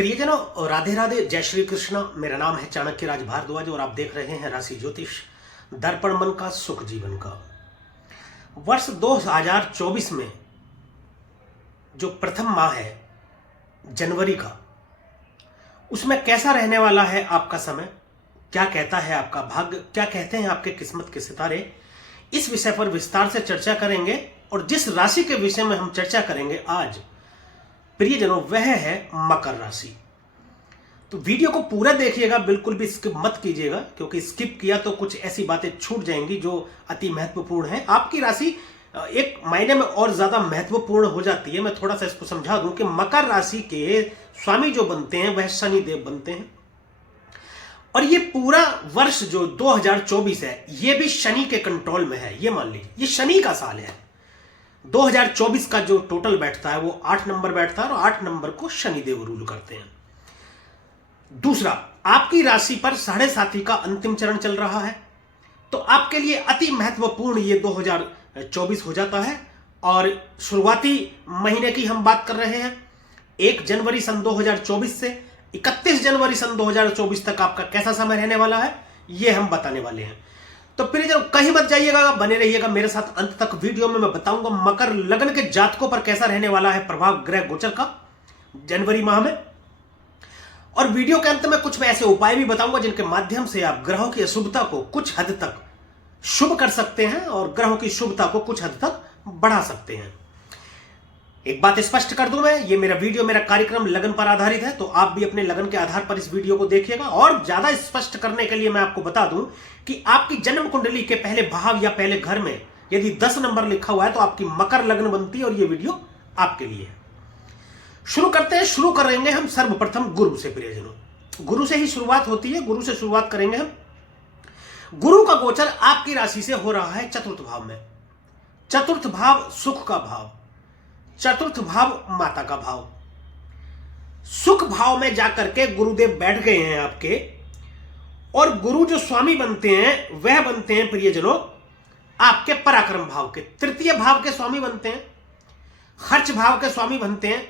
प्रियजनों, राधे राधे, जय श्री कृष्ण। मेरा नाम है चाणक्य राज भारद्वाज और आप देख रहे हैं राशि ज्योतिष दर्पण मन का सुख जीवन का। वर्ष 2024 में जो प्रथम माह है जनवरी का, उसमें कैसा रहने वाला है आपका समय, क्या कहता है आपका भाग्य, क्या कहते हैं आपके किस्मत के सितारे, इस विषय पर विस्तार से चर्चा करेंगे। और जिस राशि के विषय में हम चर्चा करेंगे आज प्रियजनों, वह है मकर राशि। तो वीडियो को पूरा देखिएगा, बिल्कुल भी स्किप मत कीजिएगा, क्योंकि स्किप किया तो कुछ ऐसी बातें छूट जाएंगी जो अति महत्वपूर्ण है। आपकी राशि एक मायने में और ज्यादा महत्वपूर्ण हो जाती है। मैं थोड़ा सा इसको समझा दूं कि मकर राशि के स्वामी जो बनते हैं वह शनि देव बनते हैं, और ये पूरा वर्ष जो 2024 है ये भी शनि के कंट्रोल में है। ये मान लीजिए ये शनि का साल है। 2024 का जो टोटल बैठता है वो 8 नंबर बैठता है और 8 नंबर को शनिदेव रूल करते हैं। दूसरा, आपकी राशि पर 7.5 का अंतिम चरण चल रहा है, तो आपके लिए अति महत्वपूर्ण ये 2024 हो जाता है। और शुरुआती महीने की हम बात कर रहे हैं, 1 जनवरी सन 2024 से 31 जनवरी सन 2024 तक आपका कैसा समय रहने वाला है ये हम बताने वाले हैं। तो फिर जब कहीं मत जाइएगा, बने रहिएगा मेरे साथ अंत तक। वीडियो में मैं बताऊंगा मकर लग्न के जातकों पर कैसा रहने वाला है प्रभाव ग्रह गोचर का जनवरी माह में। और वीडियो के अंत में कुछ मैं ऐसे उपाय भी बताऊंगा जिनके माध्यम से आप ग्रहों की अशुभता को कुछ हद तक शुभ कर सकते हैं और ग्रहों की शुभता को कुछ हद तक बढ़ा सकते हैं। एक बात स्पष्ट कर दूं, मैं ये मेरा वीडियो, मेरा कार्यक्रम लगन पर आधारित है, तो आप भी अपने लगन के आधार पर इस वीडियो को देखिएगा। और ज्यादा स्पष्ट करने के लिए मैं आपको बता दूं कि आपकी जन्म कुंडली के पहले भाव या पहले घर में यदि 10 नंबर लिखा हुआ है तो आपकी मकर लग्न बनती है, और ये वीडियो आपके लिए है। शुरू करते हैं। शुरू करेंगे हम सर्वप्रथम गुरु से। प्रियजनों, गुरु से ही शुरुआत होती है, गुरु से शुरुआत करेंगे हम। गुरु का गोचर आपकी राशि से हो रहा है चतुर्थ भाव में। चतुर्थ भाव सुख का भाव, चतुर्थ भाव माता का भाव। सुख भाव में जाकर के गुरुदेव बैठ गए हैं आपके, और गुरु जो स्वामी बनते हैं वह बनते हैं प्रियजनों आपके पराक्रम भाव के, तृतीय भाव के स्वामी बनते हैं, खर्च भाव के स्वामी बनते हैं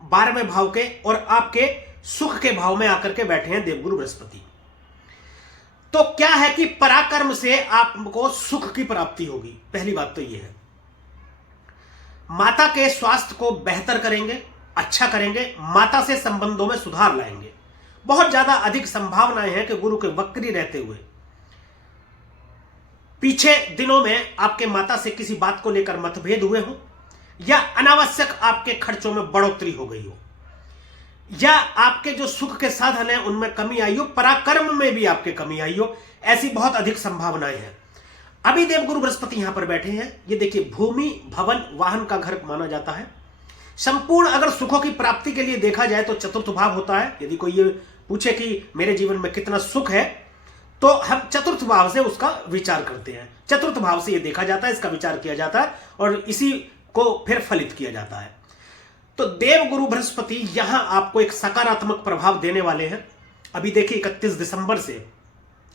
12वें भाव के, और आपके सुख के भाव में आकर के बैठे हैं देवगुरु बृहस्पति। तो क्या है कि पराक्रम से आपको सुख की प्राप्ति होगी। पहली बात तो यह है। माता के स्वास्थ्य को बेहतर करेंगे, अच्छा करेंगे, माता से संबंधों में सुधार लाएंगे। बहुत ज्यादा अधिक संभावनाएं हैं कि गुरु के वक्री रहते हुए पीछे दिनों में आपके माता से किसी बात को लेकर मतभेद हुए हो, या अनावश्यक आपके खर्चों में बढ़ोतरी हो गई हो, या आपके जो सुख के साधन हैं उनमें कमी आई हो, पराक्रम में भी आपके कमी आई हो। ऐसी बहुत अधिक संभावनाएं हैं। अभी देवगुरु बृहस्पति यहां पर बैठे हैं। ये देखिए, भूमि भवन वाहन का घर माना जाता है। संपूर्ण अगर सुखों की प्राप्ति के लिए देखा जाए तो चतुर्थ भाव होता है। यदि कोई ये पूछे कि मेरे जीवन में कितना सुख है, तो हम चतुर्थ भाव से उसका विचार करते हैं। चतुर्थ भाव से ये देखा जाता है, इसका विचार किया जाता है, और इसी को फिर फलित किया जाता है। तो देवगुरु बृहस्पति यहां आपको एक सकारात्मक प्रभाव देने वाले हैं। अभी देखिए 31 दिसंबर से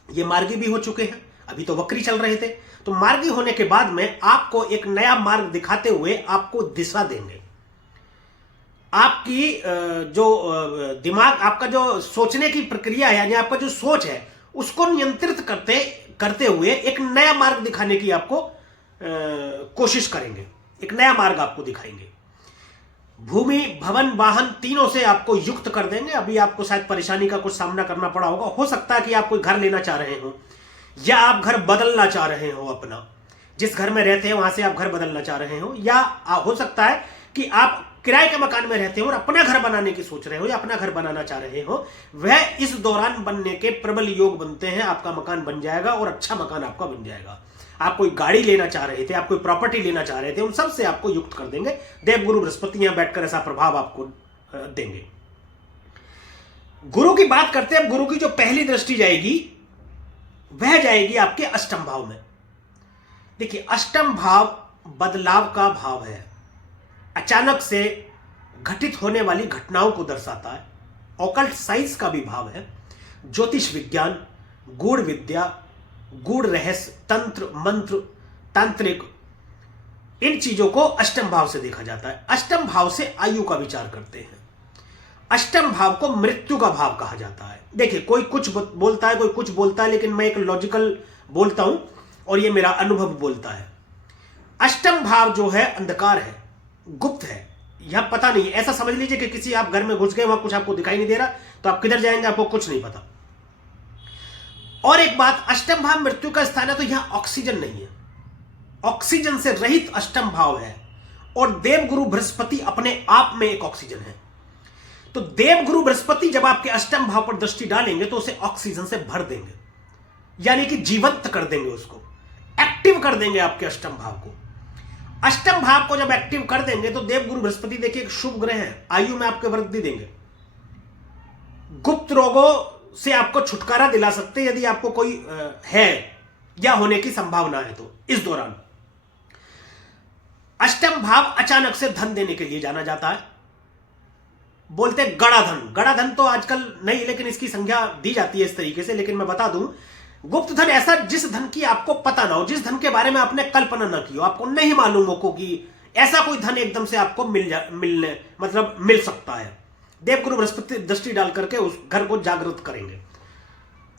ये मार्गी भी हो चुके हैं, अभी तो वक्री चल रहे थे। तो मार्गी होने के बाद में आपको एक नया मार्ग दिखाते हुए आपको दिशा देंगे। आपकी जो दिमाग, आपका जो सोचने की प्रक्रिया है, यानी आपका जो सोच है, उसको नियंत्रित करते हुए एक नया मार्ग दिखाने की आपको कोशिश करेंगे। एक नया मार्ग आपको दिखाएंगे। भूमि भवन वाहन तीनों से आपको युक्त कर देंगे। अभी आपको शायद परेशानी का कुछ सामना करना पड़ा होगा। हो सकता है कि आप कोई घर लेना चाह रहे हो, या आप घर बदलना चाह रहे हो, अपना जिस घर में रहते हैं वहां से आप घर बदलना चाह रहे हो, या हो सकता है कि आप किराए के मकान में रहते हो और अपना घर बनाने की सोच रहे हो, या अपना घर बनाना चाह रहे हो। वह इस दौरान बनने के प्रबल योग बनते हैं। आपका मकान बन जाएगा और अच्छा मकान आपका बन जाएगा। आप कोई गाड़ी लेना चाह रहे थे, आप कोई प्रॉपर्टी लेना चाह रहे थे, उन सब से आपको युक्त कर देंगे देवगुरु बृहस्पति। यहां बैठकर ऐसा प्रभाव आपको देंगे। गुरु की बात करते हैं। गुरु की जो पहली दृष्टि जाएगी वह जाएगी आपके अष्टम भाव में। देखिए, अष्टम भाव बदलाव का भाव है, अचानक से घटित होने वाली घटनाओं को दर्शाता है। ऑकल्ट साइंस का भी भाव है, ज्योतिष विज्ञान, गूढ़ विद्या, गूढ़ रहस्य, तंत्र मंत्र, तांत्रिक, इन चीजों को अष्टम भाव से देखा जाता है। अष्टम भाव से आयु का विचार करते हैं। अष्टम भाव को मृत्यु का भाव कहा जाता है। देखिए, कोई कुछ बोलता है, कोई कुछ बोलता है, लेकिन मैं एक लॉजिकल बोलता हूं और ये मेरा अनुभव बोलता है। अष्टम भाव जो है अंधकार है, गुप्त है, यह पता नहीं। ऐसा समझ लीजिए कि किसी आप घर में घुस गए, वहां कुछ आपको दिखाई नहीं दे रहा, तो आप किधर जाएंगे आपको कुछ नहीं पता। और एक बात, अष्टम भाव मृत्यु का स्थान है, तो यहां ऑक्सीजन नहीं है, ऑक्सीजन से रहित अष्टम भाव है। और देवगुरु बृहस्पति अपने आप में एक ऑक्सीजन है। तो देवगुरु बृहस्पति जब आपके अष्टम भाव पर दृष्टि डालेंगे तो उसे ऑक्सीजन से भर देंगे, यानी कि जीवंत कर देंगे, उसको एक्टिव कर देंगे आपके अष्टम भाव को। अष्टम भाव को जब एक्टिव कर देंगे तो देवगुरु बृहस्पति देखिए एक शुभ ग्रह है, आयु में आपके वृद्धि देंगे, गुप्त रोगों से आपको छुटकारा दिला सकते हैं यदि आपको कोई है या होने की संभावना है। तो इस दौरान अष्टम भाव अचानक से धन देने के लिए जाना जाता है। बोलते हैं गड़ा धन, गड़ा धन तो आजकल नहीं, लेकिन इसकी संज्ञा दी जाती है इस तरीके से। लेकिन मैं बता दूं, गुप्त धन ऐसा जिस धन की आपको पता ना हो, जिस धन के बारे में आपने कल्पना ना की हो, आपको नहीं मालूम हो कि ऐसा कोई धन एकदम से आपको मिल सकता है। देवगुरु बृहस्पति दृष्टि डाल करके उस घर को जागृत करेंगे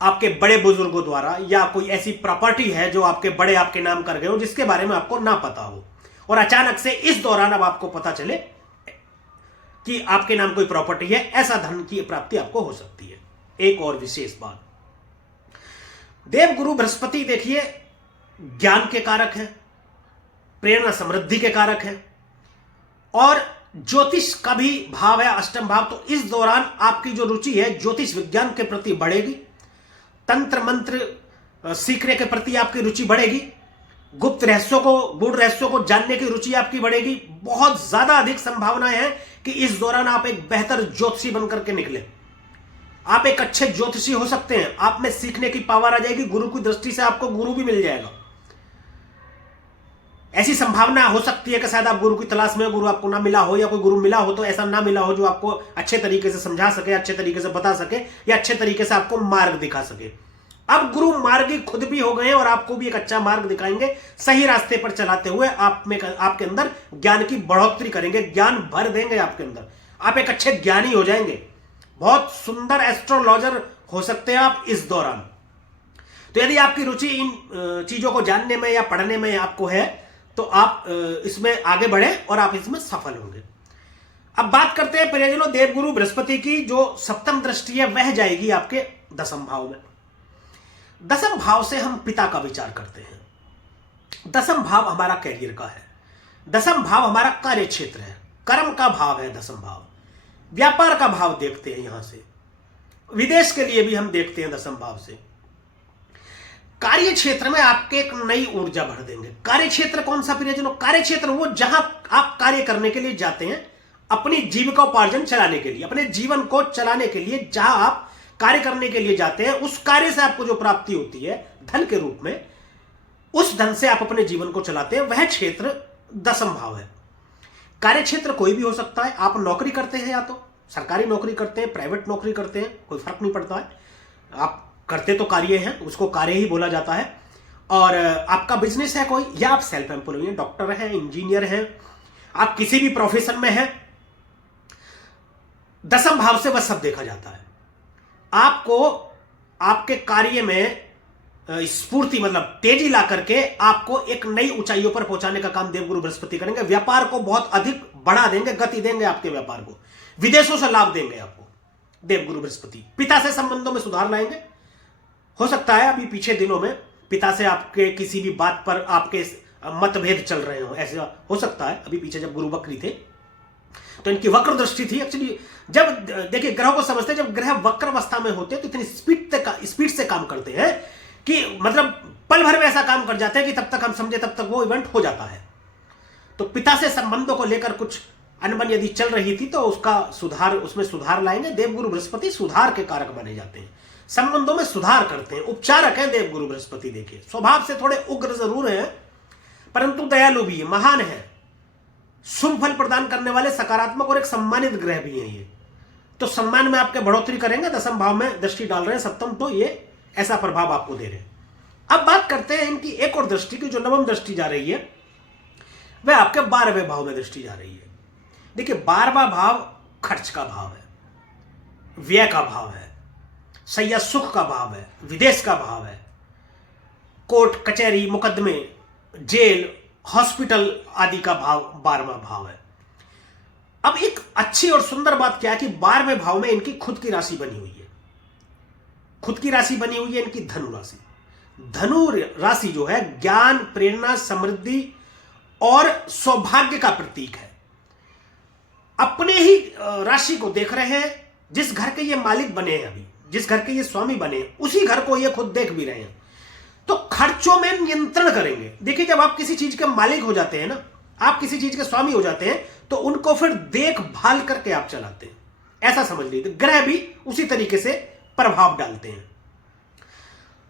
आपके बड़े बुजुर्गों द्वारा, या कोई ऐसी प्रॉपर्टी है जो आपके बड़े आपके नाम कर गए हो जिसके बारे में आपको ना पता हो, और अचानक से इस दौरान अब आपको पता चले कि आपके नाम कोई प्रॉपर्टी है, ऐसा धन की प्राप्ति आपको हो सकती है। एक और विशेष बात, देवगुरु बृहस्पति देखिए ज्ञान के कारक है, प्रेरणा समृद्धि के कारक है, और ज्योतिष का भी भाव है अष्टम भाव। तो इस दौरान आपकी जो रुचि है ज्योतिष विज्ञान के प्रति बढ़ेगी, तंत्र मंत्र सीखने के प्रति आपकी रुचि बढ़ेगी, गुप्त रहस्यों को, गूढ़ रहस्यों को जानने की रुचि आपकी बढ़ेगी। बहुत ज्यादा अधिक संभावनाएं हैं कि इस दौरान आप एक बेहतर ज्योतिषी बनकर के निकले, आप एक अच्छे ज्योतिषी हो सकते हैं, आप में सीखने की पावर आ जाएगी, गुरु की दृष्टि से आपको गुरु भी मिल जाएगा। ऐसी संभावना हो सकती है कि शायद आप गुरु की तलाश में, गुरु आपको ना मिला हो, या कोई गुरु मिला हो तो ऐसा ना मिला हो जो आपको अच्छे तरीके से समझा सके, अच्छे तरीके से बता सके, या अच्छे तरीके से आपको मार्ग दिखा सके। अब गुरु मार्गी खुद भी हो गए हैं और आपको भी एक अच्छा मार्ग दिखाएंगे, सही रास्ते पर चलाते हुए आपके अंदर ज्ञान की बढ़ोतरी करेंगे, ज्ञान भर देंगे आपके अंदर, आप एक अच्छे ज्ञानी हो जाएंगे, बहुत सुंदर एस्ट्रोलॉजर हो सकते हैं आप इस दौरान। तो यदि आपकी रुचि इन चीजों को जानने में या पढ़ने में आपको है तो आप इसमें आगे बढ़े और आप इसमें सफल होंगे। अब बात करते हैं प्रियजनों देवगुरु बृहस्पति की। जो सप्तम दृष्टि है वह जाएगी आपके दसम भाव में। दसम भाव से हम पिता का विचार करते हैं। दसम भाव हमारा कैरियर का है, दसम भाव हमारा कार्य क्षेत्र है, कर्म का भाव है दसम भाव, व्यापार का भाव देखते हैं यहां से, विदेश के लिए भी हम देखते हैं दसम भाव से। कार्य क्षेत्र में आपके एक नई ऊर्जा भर देंगे। कार्य क्षेत्र कौन सा प्रियजनों? कार्य क्षेत्र वो जहां आप कार्य करने के लिए जाते हैं, अपनी जीविकोपार्जन चलाने के लिए, अपने जीवन को चलाने के लिए जहां आप कार्य करने के लिए जाते हैं, उस कार्य से आपको जो प्राप्ति होती है धन के रूप में, उस धन से आप अपने जीवन को चलाते हैं, वह क्षेत्र दसम भाव है। कार्य क्षेत्र कोई भी हो सकता है। आप नौकरी करते हैं, या तो सरकारी नौकरी करते हैं, प्राइवेट नौकरी करते हैं, कोई फर्क नहीं पड़ता है, आप करते तो कार्य हैं, उसको कार्य ही बोला जाता है। और आपका बिजनेस है कोई, या आप सेल्फ एम्प्लॉय हैं, डॉक्टर हैं, इंजीनियर हैं, आप किसी भी प्रोफेशन में हैं, दसम भाव से वह सब देखा जाता है। आपको आपके कार्य में स्फूर्ति मतलब तेजी ला करके आपको एक नई ऊंचाइयों पर पहुंचाने का काम देवगुरु बृहस्पति करेंगे। व्यापार को बहुत अधिक बढ़ा देंगे, गति देंगे आपके व्यापार को, विदेशों से लाभ देंगे आपको देवगुरु बृहस्पति। पिता से संबंधों में सुधार लाएंगे। हो सकता है अभी पीछे दिनों में पिता से आपके किसी भी बात पर आपके मतभेद चल रहे हो, ऐसा हो सकता है। अभी पीछे जब गुरु वक्री थे तो इनकी वक्र दृष्टि थी। एक्चुअली जब देखिए ग्रहों को समझते हैं, जब ग्रह वक्र अवस्था में होते हैं तो इतनी स्पीड से काम करते हैं कि मतलब पल भर में ऐसा काम कर जाते हैं कि तब तक हम समझे तब तक वो इवेंट हो जाता है। तो पिता से संबंधों को लेकर कुछ अनबन यदि चल रही थी तो उसका सुधार, उसमें सुधार लाएंगे। देवगुरु बृहस्पति सुधार के कारक बने जाते हैं, संबंधों में सुधार करते हैं, उपचारक है देवगुरु बृहस्पति। देखिए स्वभाव से थोड़े उग्र जरूर हैं, परंतु दयालु भी है, महान है, शुभ फल प्रदान करने वाले, सकारात्मक और एक सम्मानित ग्रह भी हैं ये। तो सम्मान में आपके बढ़ोतरी करेंगे। दसम भाव में दृष्टि डाल रहे हैं सप्तम, तो ये ऐसा प्रभाव आपको दे रहे हैं। अब बात करते हैं इनकी एक और दृष्टि की, जो नवम दृष्टि जा रही है वह आपके 12वें भाव में दृष्टि जा रही है। देखिए 12वां भाव खर्च का भाव है, व्यय का भाव है, सैया सुख का भाव है, विदेश का भाव है, कोर्ट कचहरी मुकदमे जेल हॉस्पिटल आदि का भाव 12वां भाव है। अब एक अच्छी और सुंदर बात क्या है कि 12वें भाव में इनकी खुद की राशि बनी हुई है। खुद की राशि बनी हुई है इनकी धनु राशि। धनु राशि जो है ज्ञान, प्रेरणा, समृद्धि और सौभाग्य का प्रतीक है। अपने ही राशि को देख रहे हैं, जिस घर के ये मालिक बने हैं, अभी जिस घर के ये स्वामी बने हैं, उसी घर को ये खुद देख भी रहे हैं, तो खर्चों में नियंत्रण करेंगे। देखिए, जब आप किसी चीज के मालिक हो जाते हैं ना, आप किसी चीज के स्वामी हो जाते हैं, तो उनको फिर देखभाल करके आप चलाते हैं, ऐसा समझ लीजिए। ग्रह भी उसी तरीके से प्रभाव डालते हैं।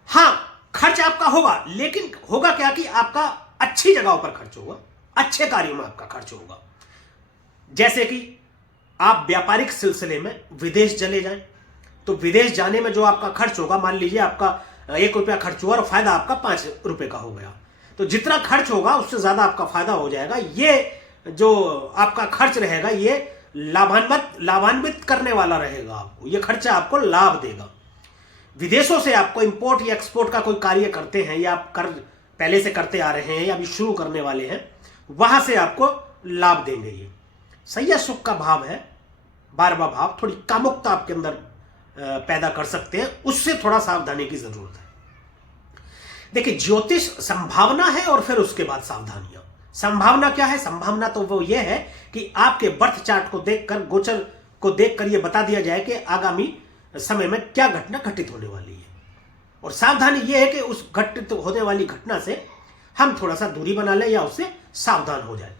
हां, खर्च आपका होगा, लेकिन होगा क्या कि आपका अच्छी जगहों पर खर्च होगा, अच्छे कार्यों में आपका खर्च होगा। जैसे कि आप व्यापारिक सिलसिले में विदेश चले जाएं, तो विदेश जाने में जो आपका खर्च होगा, मान लीजिए आपका 1 रुपया खर्च हुआ और फायदा आपका 5 रुपए का हो गया, तो जितना खर्च होगा उससे ज्यादा आपका फायदा हो जाएगा। ये जो आपका खर्च रहेगा ये लाभान्वित करने वाला रहेगा आपको, ये खर्चा आपको लाभ देगा। विदेशों से आपको इंपोर्ट या एक्सपोर्ट का कोई कार्य करते हैं, या आप पहले से करते आ रहे हैं या अभी शुरू करने वाले हैं, वहां से आपको लाभ देंगे। ये सैया सुख का भाव है, 12वां भाव। थोड़ी कामुकता आपके अंदर पैदा कर सकते हैं, उससे थोड़ा सावधानी की जरूरत है। देखिए, ज्योतिष संभावना है और फिर उसके बाद सावधानियां। संभावना क्या है? संभावना तो वो ये है कि आपके बर्थ चार्ट को देखकर, गोचर को देखकर यह बता दिया जाए कि आगामी समय में क्या घटना घटित होने वाली है। और सावधानी यह है कि उस घटित होने वाली घटना से हम थोड़ा सा दूरी बना लें या उससे सावधान हो जाए।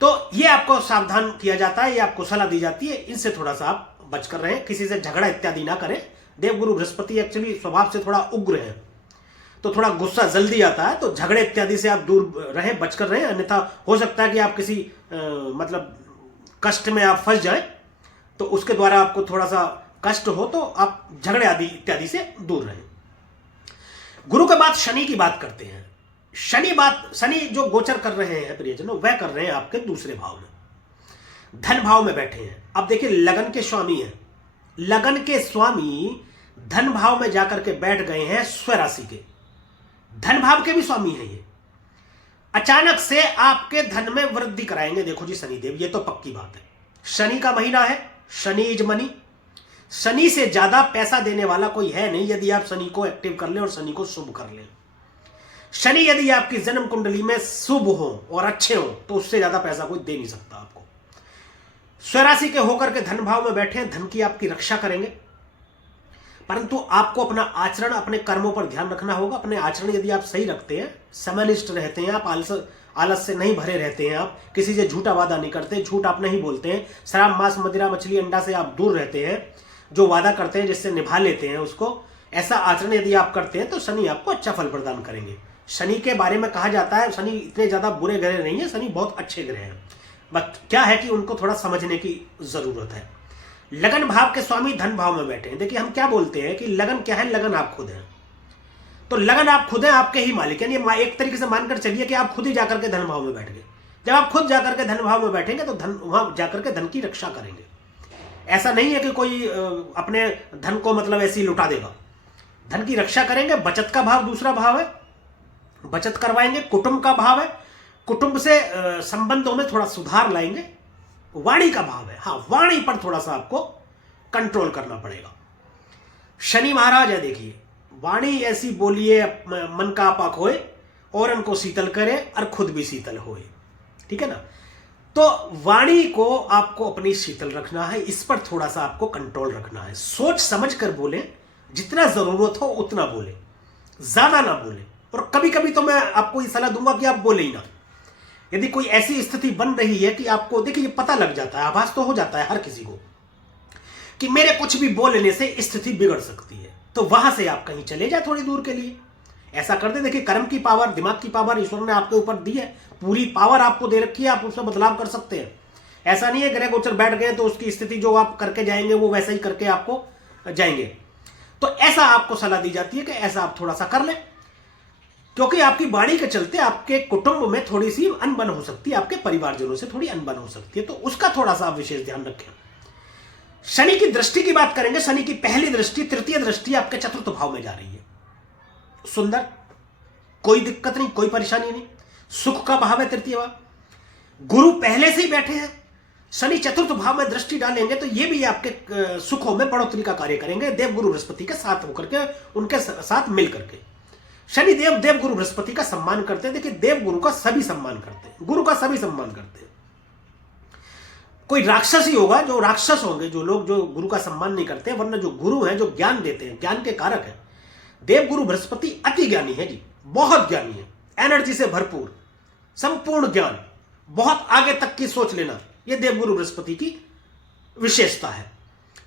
तो ये आपको सावधान किया जाता है, ये आपको सलाह दी जाती है, इनसे थोड़ा सा आप बचकर रहें, किसी से झगड़ा इत्यादि ना करें। देवगुरु बृहस्पति एक्चुअली स्वभाव से थोड़ा उग्र है, तो थोड़ा गुस्सा जल्दी आता है, तो झगड़े इत्यादि से आप दूर रहें, बचकर रहें। अन्यथा हो सकता है कि आप किसी मतलब कष्ट में आप फंस जाएं, तो उसके द्वारा आपको थोड़ा सा कष्ट हो, तो आप झगड़े आदि इत्यादि से दूर रहें। गुरु के बाद शनि की बात करते हैं। शनि जो गोचर कर रहे हैं प्रियजनों, वह कर रहे हैं आपके दूसरे भाव में, धन भाव में बैठे हैं। अब देखिए, लगन के स्वामी हैं, लगन के स्वामी धन भाव में जाकर के बैठ गए हैं, स्वराशि के धन भाव के भी स्वामी हैं। ये अचानक से आपके धन में वृद्धि कराएंगे। देखो जी, शनिदेव, ये तो पक्की बात है। शनि का महीना है, शनि इज मनी। शनि से ज्यादा पैसा देने वाला कोई है नहीं, यदि आप शनि को एक्टिव कर लें और शनि को शुभ कर लें। शनि यदि आपकी जन्म कुंडली में शुभ हो और अच्छे हो, तो उससे ज्यादा पैसा कोई दे नहीं सकता आपको। स्वराशि के होकर के धन भाव में बैठे हैं, धन की आपकी रक्षा करेंगे, परंतु आपको अपना आचरण, अपने कर्मों पर ध्यान रखना होगा। अपने आचरण यदि आप सही रखते हैं, समयनिष्ठ रहते हैं, आप आलस से नहीं भरे रहते हैं, आप किसी से झूठा वादा नहीं करते, झूठ आप नहीं बोलते हैं, शराब मांस मदिरा मछली अंडा से आप दूर रहते हैं, जो वादा करते हैं जिससे निभा लेते हैं उसको, ऐसा आचरण यदि आप करते हैं तो शनि आपको अच्छा फल प्रदान करेंगे। शनि के बारे में कहा जाता है, शनि इतने ज्यादा बुरे ग्रह नहीं है, शनि बहुत अच्छे ग्रह हैं, बट क्या है कि उनको थोड़ा समझने की जरूरत है। लगन भाव के स्वामी धन भाव में बैठे हैं। देखिए, हम क्या बोलते हैं कि लगन क्या है? लगन आप खुद हैं। तो लगन आप खुद हैं, आपके ही मालिक हैं। ये एक तरीके से मानकर चलिए कि आप खुद ही जाकर के धन भाव में बैठ गए। जब आप खुद जाकर के धन भाव में बैठेंगे तो धन वहां जाकर के धन की रक्षा करेंगे। ऐसा नहीं है कि कोई अपने धन को मतलब ऐसे ही लुटा देगा, धन की रक्षा करेंगे। बचत का भाव दूसरा भाव है, बचत करवाएंगे। कुटुंब का भाव है, कुटुंब से संबंधों में थोड़ा सुधार लाएंगे। वाणी का भाव है, हाँ, वाणी पर थोड़ा सा आपको कंट्रोल करना पड़ेगा। शनि महाराज है, देखिए, वाणी ऐसी बोलिए मन का आपा खोए और उनको शीतल करे और खुद भी शीतल होए, ठीक है ना। तो वाणी को आपको अपनी शीतल रखना है, इस पर थोड़ा सा आपको कंट्रोल रखना है। सोच समझ कर बोले, जितना जरूरत हो उतना बोले, ज्यादा ना बोले। और कभी कभी तो मैं आपको ये सलाह दूंगा कि आप बोले ही ना। यदि कोई ऐसी स्थिति बन रही है कि आपको, देखिए, ये पता लग जाता है, आभास तो हो जाता है हर किसी को कि मेरे कुछ भी बोलने से स्थिति बिगड़ सकती है, तो वहां से आप कहीं चले जाए थोड़ी दूर के लिए। ऐसा कर दे। देखिए, कर्म की पावर, दिमाग की पावर ईश्वर ने आपके ऊपर दी है, पूरी पावर आपको दे रखी है, आप उसमें बदलाव कर सकते हैं। ऐसा नहीं है ग्रह गोचर बैठ गए तो उसकी स्थिति जो आप करके जाएंगे वो वैसा ही करके आपको जाएंगे। तो ऐसा आपको सलाह दी जाती है कि ऐसा आप थोड़ा सा कर लें, क्योंकि आपकी वाणी के चलते आपके कुटुंब में थोड़ी सी अनबन हो सकती है, आपके परिवारजनों से थोड़ी अनबन हो सकती है, तो उसका थोड़ा सा आप विशेष ध्यान रखें। शनि की दृष्टि की बात करेंगे। शनि की पहली दृष्टि, तृतीय दृष्टि आपके चतुर्थ भाव में जा रही है। सुंदर, कोई दिक्कत नहीं, कोई परेशानी नहीं। सुख का भाव है तृतीय भाव। गुरु पहले से ही बैठे हैं, शनि चतुर्थ भाव में दृष्टि डालेंगे तो ये भी आपके सुखों में बढ़ोतरी का कार्य करेंगे, देवगुरु बृहस्पति के साथ होकर के, उनके साथ मिल करके। शनि देव देवगुरु बृहस्पति का सम्मान करते हैं। देखिए, देवगुरु का सभी सम्मान करते हैं, गुरु का सभी सम्मान करते हैं। कोई राक्षस ही होगा, जो राक्षस होंगे जो लोग जो गुरु का सम्मान नहीं करते, वरना जो गुरु हैं, जो ज्ञान देते हैं, ज्ञान के कारक है, देवगुरु बृहस्पति अति ज्ञानी है जी, बहुत ज्ञानी है, एनर्जी से भरपूर, संपूर्ण ज्ञान, बहुत आगे तक की सोच लेना, यह देवगुरु बृहस्पति की विशेषता है।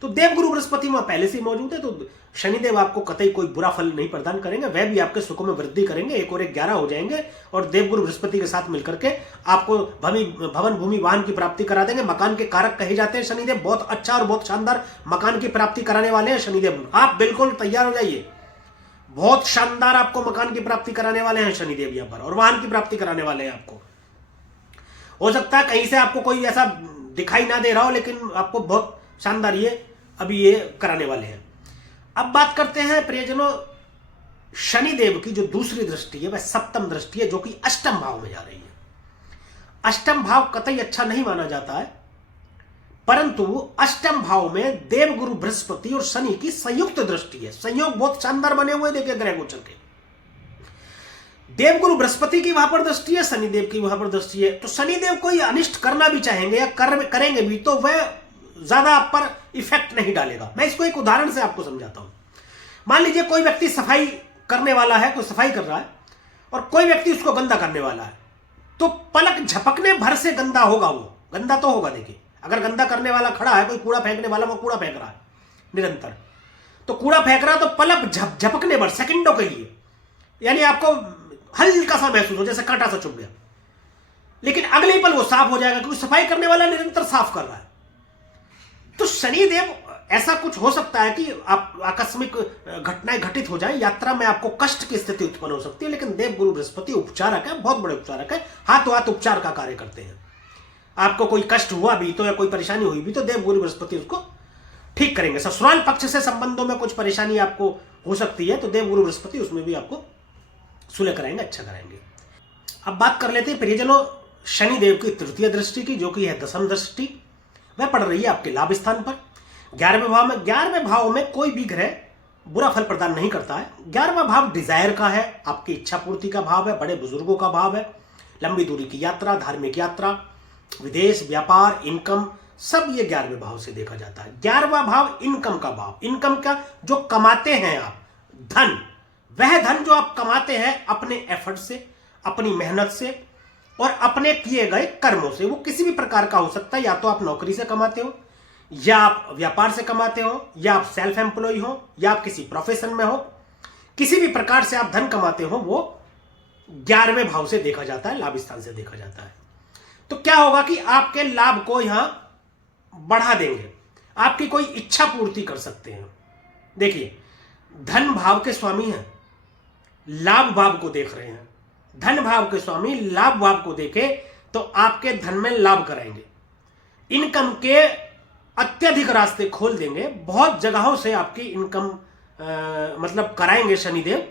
तो देवगुरु बृहस्पति वहां पहले से मौजूद है, तो शनिदेव आपको कतई कोई बुरा फल नहीं प्रदान करेंगे, वह भी आपके सुखों में वृद्धि करेंगे, 1 और 1 11 हो जाएंगे, और देवगुरु बृहस्पति के साथ मिलकर के आपको भवन भूमि वाहन की प्राप्ति करा देंगे। मकान के कारक कहे जाते हैं शनिदेव, बहुत अच्छा और बहुत शानदार मकान की प्राप्ति कराने वाले हैं शनिदेव। आप बिल्कुल तैयार हो जाइए, बहुत शानदार आपको मकान की प्राप्ति कराने वाले हैं शनिदेव यहां पर, और वाहन की प्राप्ति कराने वाले हैं आपको। हो सकता है कहीं से आपको कोई ऐसा दिखाई ना दे रहा हो, लेकिन आपको बहुत शानदार ये अभी ये कराने वाले हैं। अब बात करते हैं प्रियजनों, शनिदेव की जो दूसरी दृष्टि है वह सप्तम दृष्टि है, जो कि अष्टम भाव में जा रही है। अष्टम भाव कतई अच्छा नहीं माना जाता है, परंतु अष्टम भाव में देवगुरु बृहस्पति और शनि की संयुक्त दृष्टि है। संयोग बहुत शानदार बने हुए, देखिए ग्रह गोचर के। देवगुरु बृहस्पति की वहां पर दृष्टि है, शनिदेव की वहां पर दृष्टि है। तो शनिदेव कोई अनिष्ट करना भी चाहेंगे या करेंगे भी, तो वह ज्यादा आप पर इफेक्ट नहीं डालेगा। मैं इसको एक उदाहरण से आपको समझाता हूं। मान लीजिए कोई व्यक्ति सफाई करने वाला है, कोई सफाई कर रहा है, और कोई व्यक्ति उसको गंदा करने वाला है, तो पलक झपकने भर से गंदा होगा, वो गंदा तो होगा। देखिए, अगर गंदा करने वाला खड़ा है, कोई कूड़ा फेंकने वाला, वो कूड़ा फेंक रहा है निरंतर, तो कूड़ा फेंक रहा है तो पलक झपकने भर, सेकंडों के लिए, यानी आपको हल्का सा महसूस हो जैसे कांटा सा चुभ गया, लेकिन अगले ही पल वो साफ हो जाएगा, क्योंकि सफाई करने वाला निरंतर साफ कर रहा है। तो शनिदेव, ऐसा कुछ हो सकता है कि आप आकस्मिक घटनाएं घटित हो जाए, यात्रा में आपको कष्ट की स्थिति उत्पन्न हो सकती है, लेकिन देवगुरु बृहस्पति उपचारक है, बहुत बड़े उपचारक है, हाथों हाथ उपचार का कार्य करते हैं। आपको कोई कष्ट हुआ भी तो, या कोई परेशानी हुई भी तो देवगुरु बृहस्पति उसको ठीक करेंगे। ससुराल पक्ष से संबंधों में कुछ परेशानी आपको हो सकती है, तो देवगुरु बृहस्पति उसमें भी आपको सुलह कराएंगे, अच्छा कराएंगे। अब बात कर लेते हैं प्रियजनों शनिदेव की तृतीय दृष्टि की, जो कि है दशम दृष्टि। वह पड़ रही है आपके लाभ स्थान पर 11वें भाव में। 11वें भाव में कोई भी ग्रह बुरा फल प्रदान नहीं करता है। 11वां भाव डिजायर का है, आपकी इच्छा पूर्ति का भाव है, बड़े बुजुर्गों का भाव है, लंबी दूरी की यात्रा, धार्मिक यात्रा, विदेश, व्यापार, इनकम, सब ये 11वें भाव से देखा जाता है। 11वां भाव इनकम का भाव, इनकम का जो कमाते हैं आप धन, वह धन जो आप कमाते हैं अपने एफर्ट से, अपनी मेहनत से और अपने किए गए कर्मों से, वो किसी भी प्रकार का हो सकता है। या तो आप नौकरी से कमाते हो, या आप व्यापार से कमाते हो, या आप सेल्फ एम्प्लॉय हो, या आप किसी प्रोफेशन में हो, किसी भी प्रकार से आप धन कमाते हो, वो 11वें भाव से देखा जाता है, लाभ स्थान से देखा जाता है। तो क्या होगा कि आपके लाभ को यहां बढ़ा देंगे, आपकी कोई इच्छा पूर्ति कर सकते हैं। देखिए, धन भाव के स्वामी हैं, लाभ भाव को देख रहे हैं। धन भाव के स्वामी लाभ भाव को देखे तो आपके धन में लाभ कराएंगे, इनकम के अत्यधिक रास्ते खोल देंगे, बहुत जगहों से आपकी इनकम मतलब कराएंगे शनिदेव।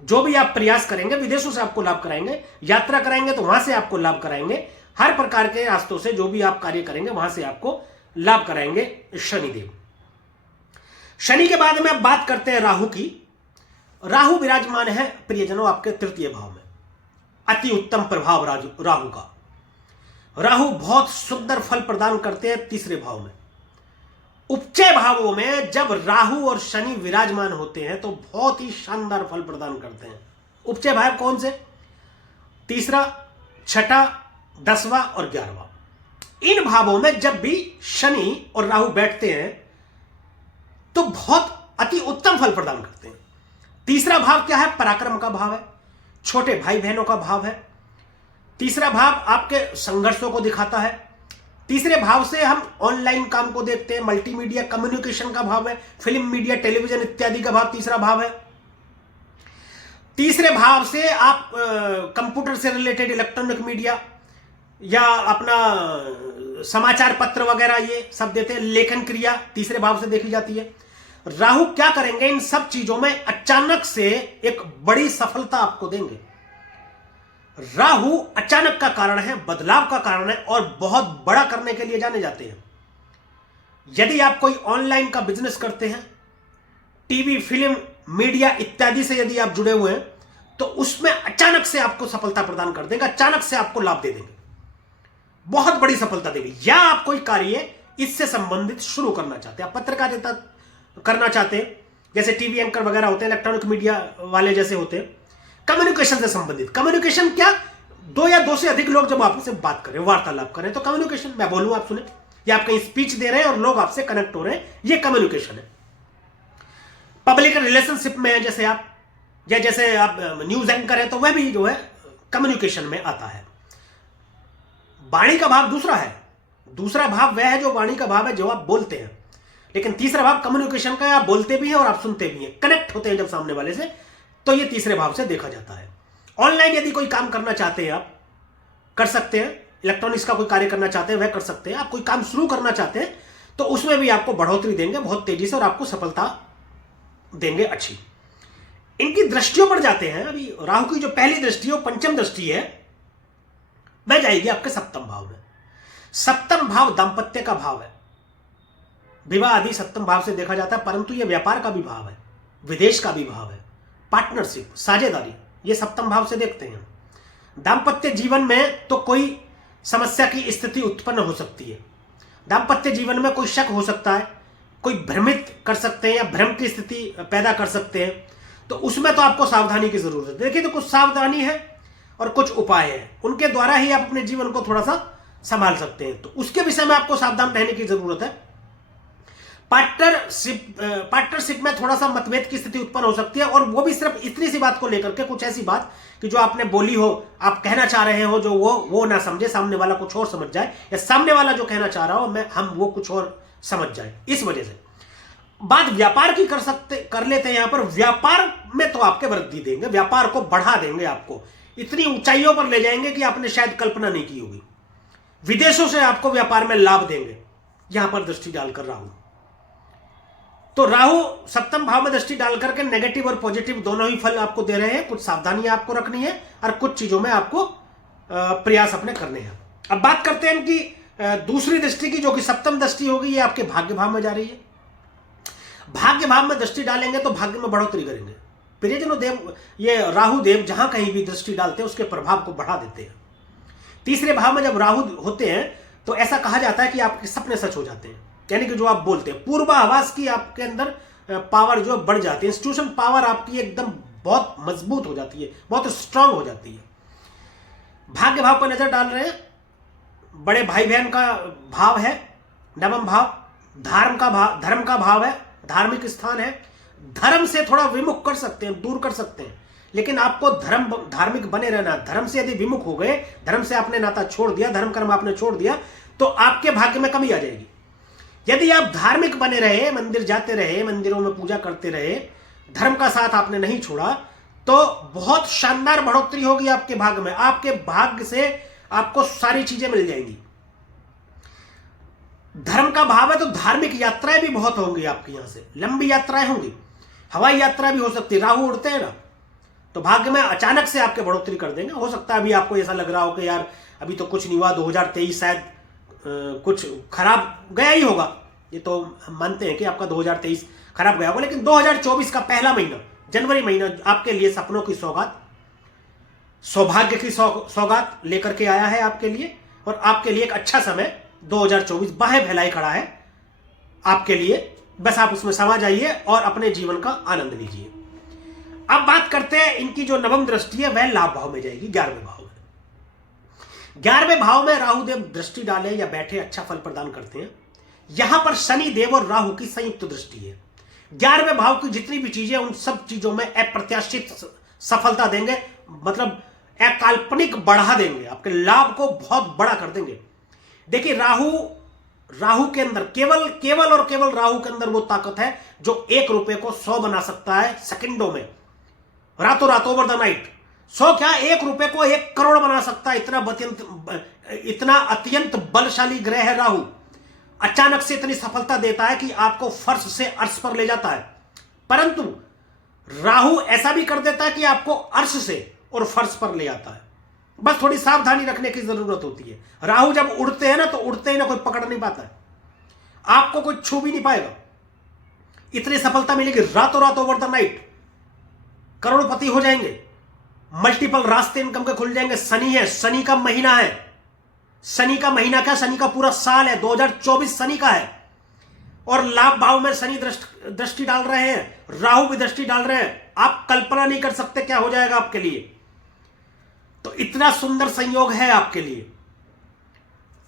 जो भी आप प्रयास करेंगे, विदेशों से आपको लाभ कराएंगे, यात्रा कराएंगे तो वहां से आपको लाभ कराएंगे, हर प्रकार के रास्तों से जो भी आप कार्य करेंगे वहां से आपको लाभ कराएंगे शनिदेव। शनि के बाद में बात करते हैं राहु की। राहु विराजमान है प्रियजनों आपके तृतीय भाव में, अति उत्तम प्रभाव राहु का। राहु बहुत सुंदर फल प्रदान करते हैं तीसरे भाव में। उपचय भावों में जब राहु और शनि विराजमान होते हैं तो बहुत ही शानदार फल प्रदान करते हैं। उपचय भाव कौन से? तीसरा, छठा, 10वां और 11वां। इन भावों में जब भी शनि और राहु बैठते हैं तो बहुत अति उत्तम फल प्रदान करते हैं। तीसरा भाव क्या है? पराक्रम का भाव है, छोटे भाई बहनों का भाव है। तीसरा भाव आपके संघर्षों को दिखाता है। तीसरे भाव से हम ऑनलाइन काम को देखते हैं, मल्टीमीडिया कम्युनिकेशन का भाव है, फिल्म, मीडिया, टेलीविजन इत्यादि का भाव तीसरा भाव है। तीसरे भाव से आप कंप्यूटर से रिलेटेड इलेक्ट्रॉनिक मीडिया या अपना समाचार पत्र वगैरह ये सब देते हैं। लेखन क्रिया तीसरे भाव से देखी जाती है। राहु क्या करेंगे, इन सब चीजों में अचानक से एक बड़ी सफलता आपको देंगे। राहु अचानक का कारण है, बदलाव का कारण है और बहुत बड़ा करने के लिए जाने जाते हैं। यदि आप कोई ऑनलाइन का बिजनेस करते हैं, टीवी, फिल्म, मीडिया इत्यादि से यदि आप जुड़े हुए हैं, तो उसमें अचानक से आपको सफलता प्रदान कर देंगे, अचानक से आपको लाभ दे देंगे, बहुत बड़ी सफलता देंगे। या आप कोई कार्य इससे संबंधित शुरू करना चाहते हैं, आप पत्रकारिता करना चाहते हैं, जैसे टीवी एंकर वगैरह होते हैं, इलेक्ट्रॉनिक मीडिया वाले जैसे होते हैं, कम्युनिकेशन से संबंधित। कम्युनिकेशन क्या, दो या दो से अधिक लोग जब आपस में बात करें, वार्तालाप करें, तो कम्युनिकेशन। मैं बोलूं आप सुने, या आप कहीं स्पीच दे रहे हैं और लोग आपसे कनेक्ट हो रहे हैं, ये कम्युनिकेशन है। पब्लिक रिलेशनशिप में है, जैसे आप, या जैसे आप न्यूज एंकर है, तो वह भी जो है कम्युनिकेशन में आता है। वाणी का भाव दूसरा है, दूसरा भाव वह है जो वाणी का भाव है, जो आप बोलते हैं। लेकिन तीसरा भाव कम्युनिकेशन का है, आप बोलते भी हैं और आप सुनते भी हैं, कनेक्ट होते हैं जब सामने वाले से, तो ये तीसरे भाव से देखा जाता है। ऑनलाइन यदि कोई काम करना चाहते हैं, आप कर सकते हैं। इलेक्ट्रॉनिक्स का कोई कार्य करना चाहते हैं, वह कर सकते हैं। आप कोई काम शुरू करना चाहते हैं, तो उसमें भी आपको बढ़ोतरी देंगे बहुत तेजी से और आपको सफलता देंगे अच्छी। इनकी दृष्टियों पर जाते हैं। अभी राहु की जो पहली दृष्टि है, वो पंचम दृष्टि है, वह जाएगी आपके सप्तम भाव में। सप्तम भाव दांपत्य का भाव है, विवाह आदि सप्तम भाव से देखा जाता है, परंतु यह व्यापार का भी भाव है, विदेश का भी भाव है, पार्टनरशिप, साझेदारी, ये सप्तम भाव से देखते हैं। दांपत्य जीवन में तो कोई समस्या की स्थिति उत्पन्न हो सकती है, दांपत्य जीवन में कोई शक हो सकता है, कोई भ्रमित कर सकते हैं या भ्रम की स्थिति पैदा कर सकते हैं, तो उसमें तो आपको सावधानी की जरूरत है। देखिए, तो कुछ सावधानी है और कुछ उपाय है, उनके द्वारा ही आप अपने जीवन को थोड़ा सा संभाल सकते हैं, तो उसके विषय में आपको सावधान रहने की जरूरत है। पार्टनरशिप में थोड़ा सा मतभेद की स्थिति उत्पन्न हो सकती है, और वो भी सिर्फ इतनी सी बात को लेकर के, कुछ ऐसी बात कि जो आपने बोली हो, आप कहना चाह रहे हो, जो वो ना समझे, सामने वाला कुछ और समझ जाए, या सामने वाला जो कहना चाह रहा हो हम वो कुछ और समझ जाए। इस वजह से बात व्यापार की कर लेते हैं। यहां पर व्यापार में तो आपके वृद्धि देंगे, व्यापार को बढ़ा देंगे, आपको इतनी ऊंचाइयों पर ले जाएंगे कि आपने शायद कल्पना नहीं की होगी। विदेशों से आपको व्यापार में लाभ देंगे, यहां पर दृष्टि डालकर राहु। तो राहु सप्तम भाव में दृष्टि डालकर के नेगेटिव और पॉजिटिव दोनों ही फल आपको दे रहे हैं। कुछ सावधानियां आपको रखनी है और कुछ चीजों में आपको प्रयास अपने करने हैं। अब बात करते हैं कि दूसरी दृष्टि की, जो कि सप्तम दृष्टि होगी, ये आपके भाग्य भाव में जा रही है। भाग्य भाव में दृष्टि डालेंगे तो भाग्य में बढ़ोतरी करेंगे। प्रियजनों, देव, ये राहु देव जहां कहीं भी दृष्टि डालते हैं, उसके प्रभाव को बढ़ा देते हैं। तीसरे भाव में जब राहु होते हैं, तो ऐसा कहा जाता है कि आपके सपने सच हो जाते हैं, यानी कि जो आप बोलते हैं, पूर्वाभास की आपके अंदर पावर जो बढ़ जाती है, इंस्टीट्यूशन पावर आपकी एकदम बहुत मजबूत हो जाती है, बहुत स्ट्रांग हो जाती है। भाग्य भाव पर नजर डाल रहे हैं, बड़े भाई बहन का भाव है, नवम भाव, धर्म का भाव है, धार्मिक स्थान है। धर्म से थोड़ा विमुख कर सकते हैं, दूर कर सकते हैं, लेकिन आपको धार्मिक बने रहना। धर्म से यदि विमुख हो गए, धर्म से आपने नाता छोड़ दिया, धर्म कर्म आपने छोड़ दिया, तो आपके भाग्य में कमी आ जाएगी। यदि आप धार्मिक बने रहे, मंदिर जाते रहे, मंदिरों में पूजा करते रहे, धर्म का साथ आपने नहीं छोड़ा, तो बहुत शानदार बढ़ोतरी होगी आपके भाग्य में। आपके भाग्य से आपको सारी चीजें मिल जाएंगी। धर्म का भाव है तो धार्मिक यात्राएं भी बहुत होंगी आपकी, यहां से लंबी यात्राएं होंगी, हवाई यात्रा भी हो सकती है। राहु उड़ते हैं ना, तो भाग्य में अचानक से आपके बढ़ोतरी कर देंगे। हो सकता है अभी आपको ऐसा लग रहा हो कि यार अभी तो कुछ नहीं हुआ, 2023 शायद कुछ खराब गया ही होगा, ये तो हम मानते हैं कि आपका 2023 खराब गया होगा, लेकिन 2024 का पहला महीना, जनवरी महीना, आपके लिए सपनों की सौगात, सौभाग्य की सौगात लेकर के आया है आपके लिए। और आपके लिए एक अच्छा समय 2024 बाहें फैलाए खड़ा है आपके लिए। बस आप उसमें समा जाइए और अपने जीवन का आनंद लीजिए। अब बात करते हैं, इनकी जो नवम दृष्टि है वह लाभ भाव में जाएगी, 11वें भाव में। 11वें भाव में राहु देव दृष्टि डाले या बैठे अच्छा फल प्रदान करते हैं। यहां पर शनि देव और राहु की संयुक्त दृष्टि है। 11वें भाव की जितनी भी चीजें, उन सब चीजों में अप्रत्याशित सफलता देंगे, मतलब अकाल्पनिक बढ़ा देंगे, आपके लाभ को बहुत बड़ा कर देंगे। देखिए, राहु के अंदर केवल और केवल राहु के अंदर वो ताकत है जो 1 रुपए को 100 बना सकता है सेकंडों में, रातों रात, ओवर द नाइट। 100 क्या, 1 रुपए को 1 करोड़ बना सकता है, इतना अत्यंत बलशाली ग्रह है राहु, अचानक से इतनी सफलता देता है कि आपको फर्श से अर्श पर ले जाता है। परंतु राहु ऐसा भी कर देता है कि आपको अर्श से और फर्श पर ले आता है। बस थोड़ी सावधानी रखने की जरूरत होती है। राहु जब उड़ते हैं ना तो उड़ते ही ना कोई पकड़ नहीं पाता है, आपको कोई छू भी नहीं पाएगा। इतनी सफलता मिलेगी रातों रात, ओवर द नाइट करोड़पति हो जाएंगे, मल्टीपल रास्ते इनकम के खुल जाएंगे। शनि है, शनि का महीना है, शनि का महीना क्या, शनि का पूरा साल है, 2024 शनि का है। और लाभ भाव में शनि दृष्टि डाल रहे हैं, राहु भी दृष्टि डाल रहे हैं। आप कल्पना नहीं कर सकते क्या हो जाएगा आपके लिए। तो इतना सुंदर संयोग है आपके लिए।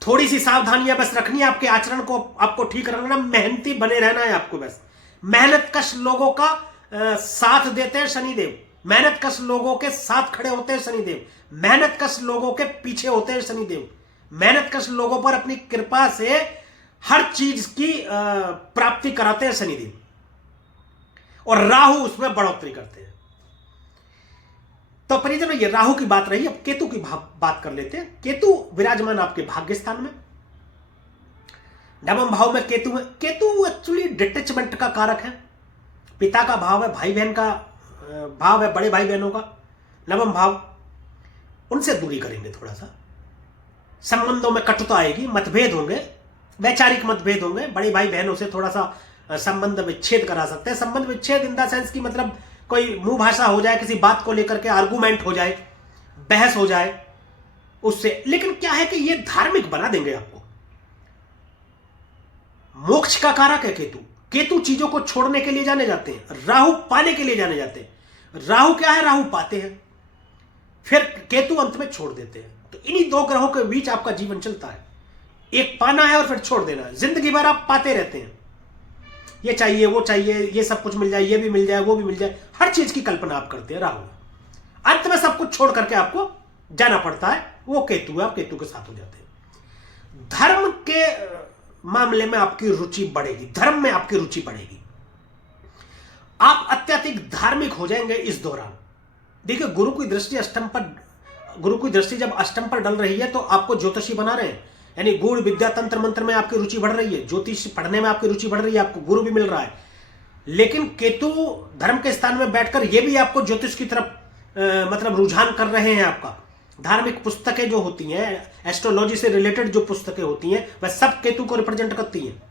थोड़ी सी सावधानियां बस रखनी है, आपके आचरण को आपको ठीक रखना, मेहनती बने रहना है आपको। बस मेहनत कश लोगों का साथ देते हैं शनिदेव, मेहनत कश लोगों के साथ खड़े होते हैं शनिदेव, मेहनत कश लोगों के पीछे होते हैं शनिदेव, मेहनत कश लोगों पर अपनी कृपा से हर चीज की प्राप्ति कराते हैं शनिदेव, और राहु उसमें बढ़ोतरी करते हैं। तो परिजन ये राहु की बात रही। अब केतु की बात कर लेते हैं। केतु विराजमान आपके भाग्य स्थान में, नवम भाव में केतु है। केतु एक्चुअली डिटैचमेंट का कारक है, पिता का भाव है, भाई बहन का भाव है, बड़े भाई बहनों का नवम भाव। उनसे दूरी करेंगे, थोड़ा सा संबंधों में कटुता आएगी, मतभेद होंगे, वैचारिक मतभेद होंगे, बड़े भाई बहनों से थोड़ा सा संबंध विच्छेद करा सकते हैं। संबंध विच्छेद इन द सेंस की मतलब कोई मुंह भाषा हो जाए, किसी बात को लेकर के आर्गुमेंट हो जाए, बहस हो जाए उससे। लेकिन क्या है कि ये धार्मिक बना देंगे आपको। मोक्ष का कारक है केतु। केतु चीजों को छोड़ने के लिए जाने जाते हैं, राहु पाने के लिए जाने जाते हैं। राहु क्या है, राहु पाते हैं, फिर केतु अंत में छोड़ देते हैं। तो इन्हीं दो ग्रहों के बीच आपका जीवन चलता है, एक पाना है और फिर छोड़ देना है। जिंदगी भर आप पाते रहते हैं, ये चाहिए वो चाहिए, ये सब कुछ मिल जाए, ये भी मिल जाए, वो भी मिल जाए, हर चीज की कल्पना आप करते हैं। राहु अंत में सब कुछ छोड़ करके आपको जाना पड़ता है, वो केतु है, आप केतु के साथ हो जाते हैं। धर्म के मामले में आपकी रुचि बढ़ेगी, धर्म में आपकी रुचि बढ़ेगी, आप अत्यधिक धार्मिक हो जाएंगे इस दौरान। देखिए गुरु की दृष्टि अष्टम पर, गुरु की दृष्टि जब अष्टम पर डल रही है तो आपको ज्योतिषी बना रहे हैं, यानी गुण विद्या तंत्र मंत्र में आपकी रुचि बढ़ रही है, ज्योतिष पढ़ने में आपकी रुचि बढ़ रही है, आपको गुरु भी मिल रहा है। लेकिन केतु धर्म के स्थान में बैठकर ये भी आपको ज्योतिष की तरफ मतलब रुझान कर रहे हैं। आपका धार्मिक पुस्तकें जो होती हैं, एस्ट्रोलॉजी से रिलेटेड जो पुस्तकें होती हैं, वह सब केतु को रिप्रेजेंट करती हैं,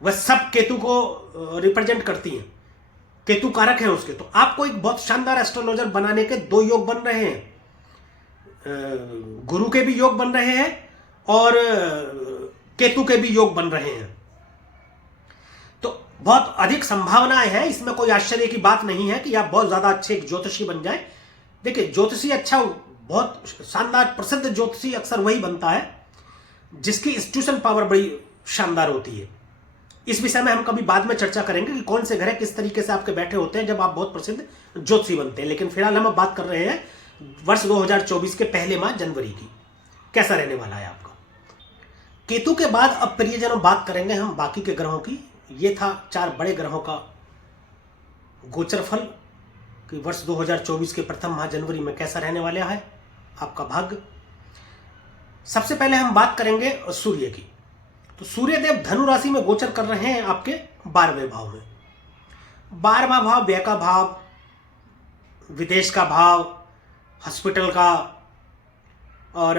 वह सब केतु को रिप्रेजेंट करती हैं, केतु कारक है उसके। तो आपको एक बहुत शानदार एस्ट्रोलॉजर बनाने के दो योग बन रहे हैं, गुरु के भी योग बन रहे हैं और केतु के भी योग बन रहे हैं। तो बहुत अधिक संभावनाएं हैं, इसमें कोई आश्चर्य की बात नहीं है कि आप बहुत ज्यादा अच्छे एक ज्योतिषी बन जाएं। देखिए ज्योतिषी अच्छा, बहुत शानदार प्रसिद्ध ज्योतिषी अक्सर वही बनता है जिसकी इंस्टीट्यूशन पावर बड़ी शानदार होती है। इस विषय में हम कभी बाद में चर्चा करेंगे कि कौन से ग्रह किस तरीके से आपके बैठे होते हैं जब आप बहुत प्रसिद्ध ज्योतिषी बनते हैं। लेकिन फिलहाल हम बात कर रहे हैं वर्ष 2024 के पहले माह जनवरी की, कैसा रहने वाला है आपका। केतु के बाद अब प्रियजनों बात करेंगे हम बाकी के ग्रहों की। ये था 4 बड़े ग्रहों का गोचर फल कि वर्ष 2024 के प्रथम माह जनवरी में कैसा रहने वाला है आपका भाग्य। सबसे पहले हम बात करेंगे सूर्य की। तो सूर्यदेव धनु राशि में गोचर कर रहे हैं आपके 12वें भाव में। 12वां भाव व्यय का भाव, विदेश का भाव, हॉस्पिटल का और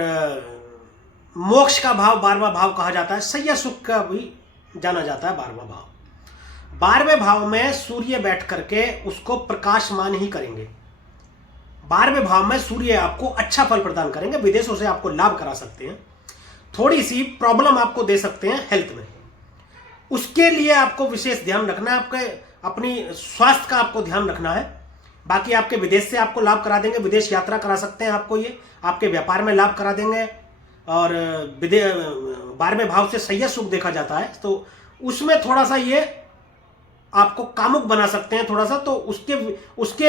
मोक्ष का भाव 12वां भाव कहा जाता है। सैया सुख का भी जाना जाता है 12वां भाव। 12वें भाव में सूर्य बैठ करके उसको प्रकाशमान ही करेंगे। 12वें भाव में सूर्य आपको अच्छा फल प्रदान करेंगे, विदेशों से आपको लाभ करा सकते हैं, थोड़ी सी प्रॉब्लम आपको दे सकते हैं हेल्थ में, उसके लिए आपको विशेष ध्यान रखना है। आपके अपनी स्वास्थ्य का आपको ध्यान रखना है। बाकी आपके विदेश से आपको लाभ करा देंगे, विदेश यात्रा करा सकते हैं आपको, ये आपके व्यापार में लाभ करा देंगे। और 12वें भाव से सैया सुख देखा जाता है तो उसमें थोड़ा सा ये आपको कामुक बना सकते हैं थोड़ा सा, तो उसके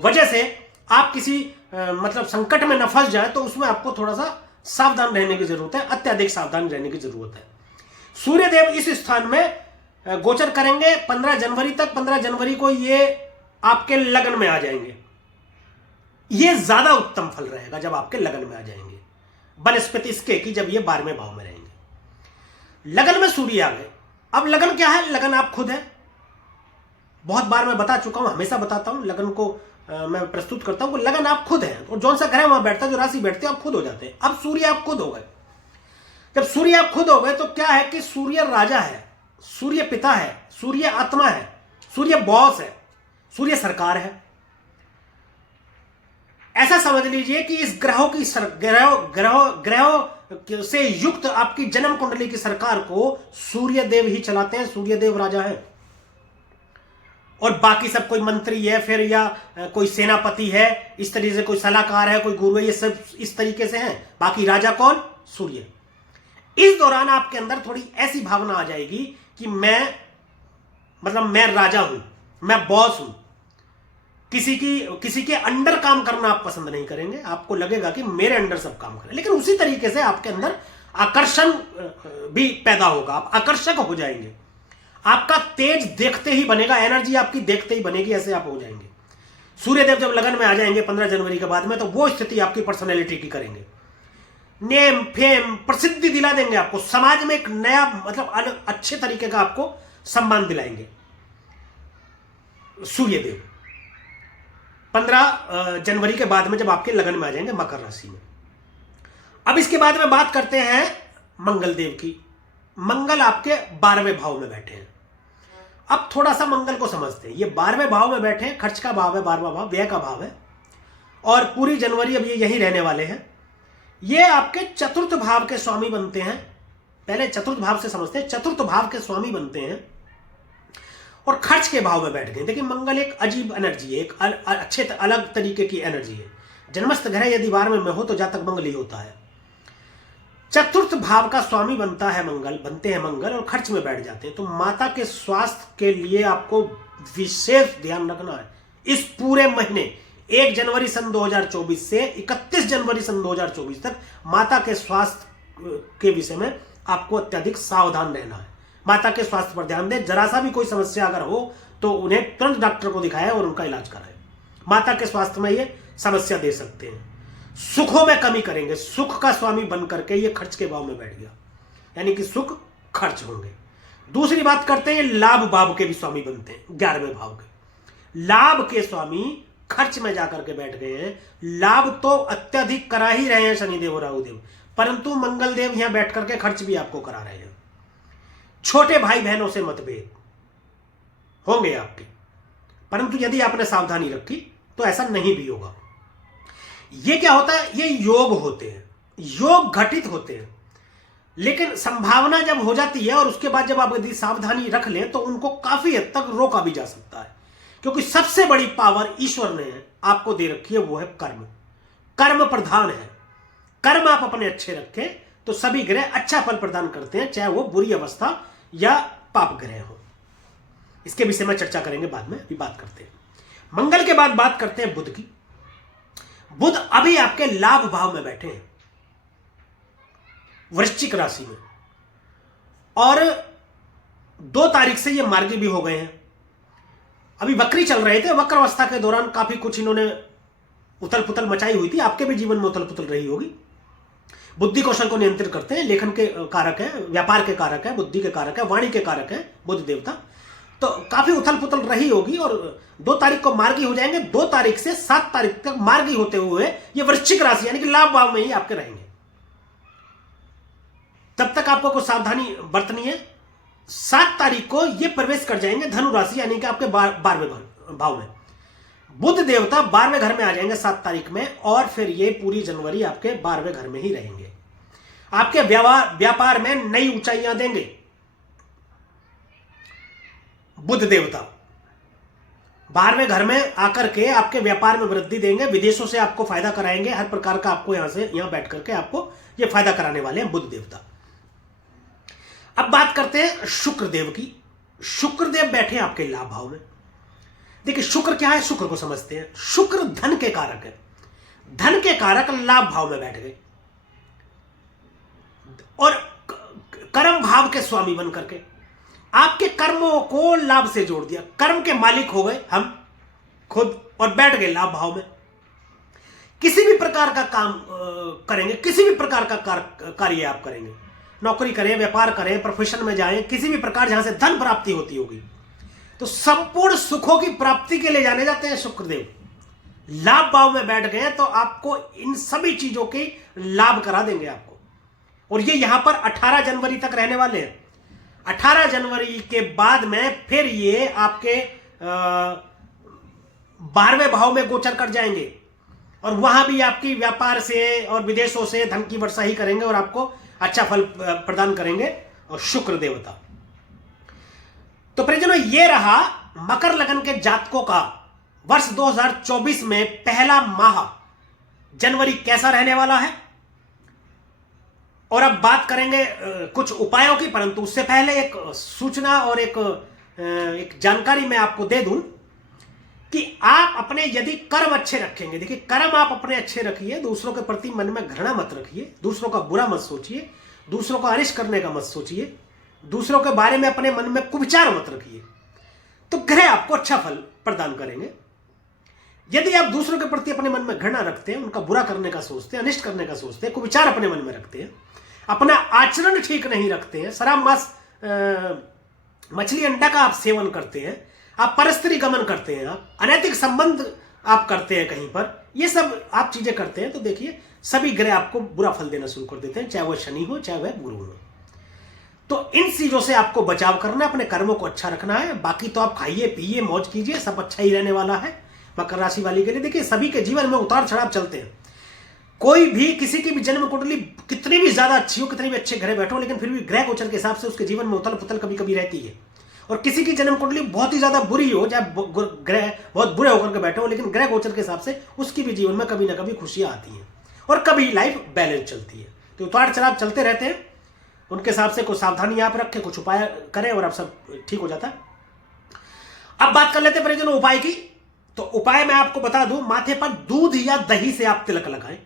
वजह से आप किसी मतलब संकट में न फंस जाए, तो उसमें आपको थोड़ा सा सावधान रहने की जरूरत है, अत्यधिक सावधान रहने की जरूरत है। सूर्यदेव इस स्थान में गोचर करेंगे 15 जनवरी तक। 15 जनवरी को ये आपके लगन में आ जाएंगे। ये ज्यादा उत्तम फल रहेगा जब आपके लगन में आ जाएंगे। बनस्पति इसके कि जब ये 12वें भाव में रहेंगे। लगन में सूर्य आ गए। अब लगन क्या है? लगन आप खुद है। बहुत बार मैं बता चुका हूं, हमेशा बताता हूं, लगन को मैं प्रस्तुत करता हूं कि लगन आप खुद है, और जौन सा ग्रह वहां बैठता है, जो राशि बैठती है, आप खुद हो जाते हैं। अब सूर्य आप खुद हो गए। जब सूर्य आप खुद हो गए तो क्या है कि सूर्य राजा है, सूर्य पिता है, सूर्य आत्मा है, सूर्य बॉस है, सूर्य सरकार है। ऐसा समझ लीजिए कि इस ग्रहों से युक्त आपकी जन्म कुंडली की सरकार को सूर्य देव ही चलाते हैं। सूर्य देव राजा है, और बाकी सब कोई मंत्री है फिर, या कोई सेनापति है, इस तरीके से कोई सलाहकार है, कोई गुरु है, ये सब इस तरीके से हैं। बाकी राजा कौन? सूर्य। इस दौरान आपके अंदर थोड़ी ऐसी भावना आ जाएगी कि मैं राजा हूं, मैं बॉस हूं। किसी के अंडर काम करना आप पसंद नहीं करेंगे। आपको लगेगा कि मेरे अंडर सब काम करें। लेकिन उसी तरीके से आपके अंदर आकर्षण भी पैदा होगा, आप आकर्षक हो जाएंगे। आपका तेज देखते ही बनेगा, एनर्जी आपकी देखते ही बनेगी, ऐसे आप हो जाएंगे। सूर्यदेव जब लगन में आ जाएंगे 15 जनवरी के बाद में, तो वो स्थिति आपकी पर्सनैलिटी की करेंगे। नेम फेम प्रसिद्धि दिला देंगे आपको, समाज में एक नया अलग अच्छे तरीके का आपको सम्मान दिलाएंगे सूर्यदेव 15 जनवरी के बाद में, जब आपके लगन में आ जाएंगे मकर राशि में। अब इसके बाद में बात करते हैं मंगल देव की। मंगल आपके 12वें भाव में बैठे हैं। अब थोड़ा सा मंगल को समझते हैं। ये 12वें भाव में बैठे हैं, खर्च का भाव है, 12वां भाव व्यय का भाव है, और पूरी जनवरी अब ये यहीं रहने वाले हैं। ये आपके चतुर्थ भाव के स्वामी बनते हैं। पहले चतुर्थ भाव से समझते हैं। चतुर्थ भाव के स्वामी बनते हैं और खर्च के भाव में बैठ गए। देखिए, मंगल एक अजीब एनर्जी है, एक अच्छे अलग तरीके की एनर्जी है। जन्मस्थ ग्रह यदि 12वें में हो तो जातक मंगल ही होता है। चतुर्थ भाव का स्वामी बनते हैं मंगल, और खर्च में बैठ जाते हैं। तो माता के स्वास्थ्य के लिए आपको विशेष ध्यान रखना है। इस पूरे महीने 1 जनवरी सन 2024 से 31 जनवरी सन 2024 तक माता के स्वास्थ्य के विषय में आपको अत्यधिक सावधान रहना है। माता के स्वास्थ्य पर ध्यान दें। जरा सा भी कोई समस्या अगर हो तो उन्हें तुरंत डॉक्टर को दिखाएं और उनका इलाज कराएं। माता के स्वास्थ्य में ये समस्या दे सकते हैं। सुखों में कमी करेंगे। सुख का स्वामी बन करके ये खर्च के भाव में बैठ गया, यानी कि सुख खर्च होंगे। दूसरी बात करते हैं, लाभ भाव के भी स्वामी बनते हैं। 11वें भाव के लाभ के स्वामी खर्च में जाकर के बैठ गए हैं। लाभ तो अत्यधिक करा ही रहे हैं शनिदेव और राहुदेव, परंतु मंगल देव यहां बैठ करके खर्च भी आपको करा रहे हैं। छोटे भाई बहनों से मतभेद होंगे आपके, परंतु यदि आपने सावधानी रखी तो ऐसा नहीं भी होगा। ये क्या होता है? ये योग होते हैं, योग घटित होते हैं। लेकिन संभावना जब हो जाती है और उसके बाद जब आप यदि सावधानी रख लें तो उनको काफी हद तक रोका भी जा सकता है, क्योंकि सबसे बड़ी पावर ईश्वर ने आपको दे रखी है, वो है कर्म। कर्म प्रधान है। कर्म आप अपने अच्छे रखें तो सभी ग्रह अच्छा फल प्रदान करते हैं, चाहे वो बुरी अवस्था या पाप ग्रह हो। इसके विषय में चर्चा करेंगे बाद में, अभी बात करते हैं। मंगल के बाद बात करते हैं बुध की। बुध अभी आपके लाभ भाव में बैठे हैं, वृश्चिक राशि में, और 2 तारीख से ये मार्गी भी हो गए हैं। अभी वक्री चल रहे थे। वक्र अवस्था के दौरान काफी कुछ इन्होंने उथल पुथल मचाई हुई थी। आपके भी जीवन में उथल पुथल रही होगी। बुद्धि कौशल को नियंत्रित करते हैं, लेखन के कारक है, व्यापार के कारक है, बुद्धि के कारक है, वाणी के कारक है बुध देवता। तो काफी उथल पुथल रही होगी, और 2 तारीख को मार्गी हो जाएंगे। 2 तारीख से 7 तारीख तक मार्गी होते हुए ये वृश्चिक राशि यानी कि लाभ भाव में ही आपके रहेंगे। तब तक आपको कुछ सावधानी बरतनी है। 7 तारीख को ये प्रवेश कर जाएंगे धनु राशि यानी कि आपके 12वें भाव में। बुध देवता 12वें घर में आ जाएंगे 7 तारीख में, और फिर ये पूरी जनवरी आपके 12वें घर में ही रहेंगे। आपके व्यापार में नई ऊंचाइयां देंगे बुध देवता। 12वें घर में आकर के आपके व्यापार में वृद्धि देंगे। विदेशों से आपको फायदा कराएंगे। हर प्रकार का आपको यहां बैठ करके आपको ये फायदा कराने वाले हैं बुध देवता। अब बात करते हैं शुक्रदेव की। शुक्रदेव बैठे हैं आपके लाभ भाव में। देखिए, शुक्र क्या है, शुक्र को समझते हैं। शुक्र धन के कारक है। धन के कारक लाभ भाव में बैठ गए और कर्म भाव के स्वामी बन करके आपके कर्मों को लाभ से जोड़ दिया। कर्म के मालिक हो गए हम खुद और बैठ गए लाभ भाव में। किसी भी प्रकार का काम करेंगे, किसी भी प्रकार का कार्य आप करेंगे, नौकरी करें, व्यापार करें, प्रोफेशन में जाएं, किसी भी प्रकार जहां से धन प्राप्ति होती होगी, तो संपूर्ण सुखों की प्राप्ति के लिए जाने जाते हैं शुक्रदेव। लाभ भाव में बैठ गए तो आपको इन सभी चीजों के लाभ करा देंगे आपको। और ये यहां पर 18 जनवरी तक रहने वाले हैं। 18 जनवरी के बाद में फिर ये आपके 12वें भाव में गोचर कर जाएंगे और वहां भी आपकी व्यापार से और विदेशों से धन की वर्षा ही करेंगे और आपको अच्छा फल प्रदान करेंगे और शुक्र देवता। तो परिजनों, ये रहा मकर लगन के जातकों का वर्ष 2024 में पहला माह जनवरी कैसा रहने वाला है। और अब बात करेंगे कुछ उपायों की, परंतु उससे पहले एक सूचना और एक जानकारी मैं आपको दे दूं कि आप अपने यदि कर्म अच्छे रखेंगे, देखिए कर्म आप अपने अच्छे रखिए, दूसरों के प्रति मन में घृणा मत रखिए, दूसरों का बुरा मत सोचिए, दूसरों का अनिष्ट करने का मत सोचिए, दूसरों के बारे में अपने मन में कुविचार मत रखिए, तो ग्रह आपको अच्छा फल प्रदान करेंगे। यदि आप दूसरों के प्रति अपने मन में घृणा रखते हैं, उनका बुरा करने का सोचते हैं, अनिष्ट करने का सोचते हैं, कुविचार अपने मन में रखते हैं, अपना आचरण ठीक नहीं रखते हैं, शराब मांस मछली अंडा का आप सेवन करते हैं, आप परस्त्री गमन करते हैं, आप अनैतिक संबंध आप करते हैं कहीं पर, ये सब आप चीजें करते हैं, तो देखिए सभी ग्रह आपको बुरा फल देना शुरू कर देते हैं, चाहे वह शनि हो चाहे वह गुरु हो। तो इन चीजों से आपको बचाव करना है, अपने कर्मों को अच्छा रखना है। बाकी तो आप खाइए पिए मौज कीजिए, सब अच्छा ही रहने वाला है मकर राशि वाली के लिए। देखिए सभी के जीवन में उतार चढ़ाव चलते हैं, कोई भी किसी की भी जन्म कुंडली कितनी भी ज्यादा अच्छी हो, कितनी भी अच्छे घरे बैठो, लेकिन फिर भी ग्रह गोचर के हिसाब से उसके जीवन में उथल पुथल कभी कभी रहती है। और किसी की जन्म कुंडली बहुत ही ज्यादा बुरी हो, चाहे ग्रह बहुत बुरे होकर के बैठे हो, लेकिन ग्रह गोचर के हिसाब से उसकी भी जीवन में कभी ना कभी खुशियां आती हैं और कभी लाइफ बैलेंस चलती है। तो उतार चढ़ाव चलते रहते हैं, उनके हिसाब से कुछ सावधानी आप रखें, कुछ उपाय करें और आप सब ठीक हो जाता है। अब बात कर लेते हैं परिजनों उपाय की। तो उपाय मैं आपको बता दूं, माथे पर दूध या दही से आप तिलक लगाएं,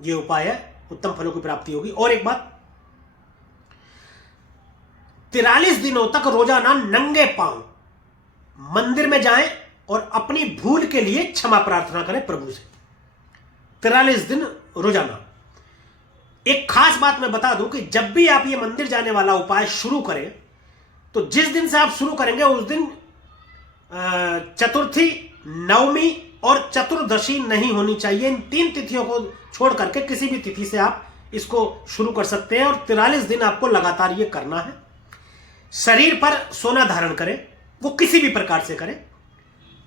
ये उपाय है, उत्तम फलों की प्राप्ति होगी। और एक बात, 43 दिनों तक रोजाना नंगे पांव मंदिर में जाएं और अपनी भूल के लिए क्षमा प्रार्थना करें प्रभु से। 43 दिन रोजाना। एक खास बात मैं बता दूं कि जब भी आप ये मंदिर जाने वाला उपाय शुरू करें, तो जिस दिन से आप शुरू करेंगे उस दिन चतुर्थी, नवमी और चतुर्दशी नहीं होनी चाहिए। इन 3 तिथियों को छोड़ करके किसी भी तिथि से आप इसको शुरू कर सकते हैं और 43 दिन आपको लगातार ये करना है। शरीर पर सोना धारण करें, वो किसी भी प्रकार से करें,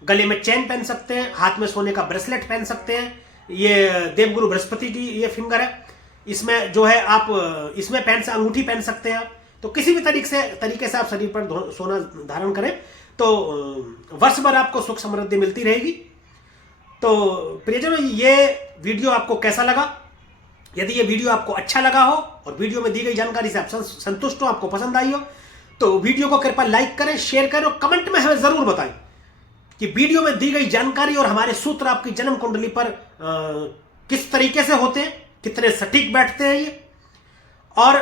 गले में चेन पहन सकते हैं, हाथ में सोने का ब्रेसलेट पहन सकते हैं, ये देवगुरु बृहस्पति की ये फिंगर है, इसमें जो है आप इसमें अंगूठी पहन सकते हैं आप। तो किसी भी तरीके से आप शरीर पर सोना धारण करें तो वर्ष भर आपको सुख समृद्धि मिलती रहेगी। तो प्रियजनों, ये वीडियो आपको कैसा लगा? यदि ये वीडियो आपको अच्छा लगा हो और वीडियो में दी गई जानकारी से आप संतुष्ट हो, आपको पसंद आई हो, तो वीडियो को कृपया लाइक करें, शेयर करें और कमेंट में हमें जरूर बताएं कि वीडियो में दी गई जानकारी और हमारे सूत्र आपकी जन्म कुंडली पर किस तरीके से होते हैं, कितने सटीक बैठते हैं ये। और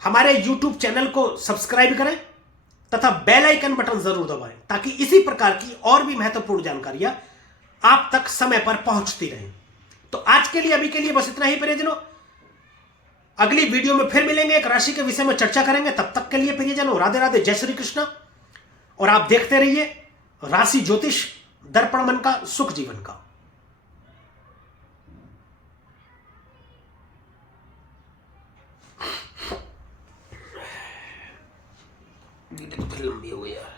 हमारे YouTube चैनल को सब्सक्राइब करें तथा बेल आइकन बटन जरूर दबाएं ताकि इसी प्रकार की और भी महत्वपूर्ण जानकारियां आप तक समय पर पहुंचती रहें। तो आज के लिए, अभी के लिए बस इतना ही प्रियजनों। अगली वीडियो में फिर मिलेंगे, एक राशि के विषय में चर्चा करेंगे। तब तक के लिए प्रियजनों राधे राधे, जय श्री कृष्ण। और आप देखते रहिए राशि ज्योतिष, दर्पण मन का, सुख जीवन का। वीडियो तो फिर लंबी हो गई यार।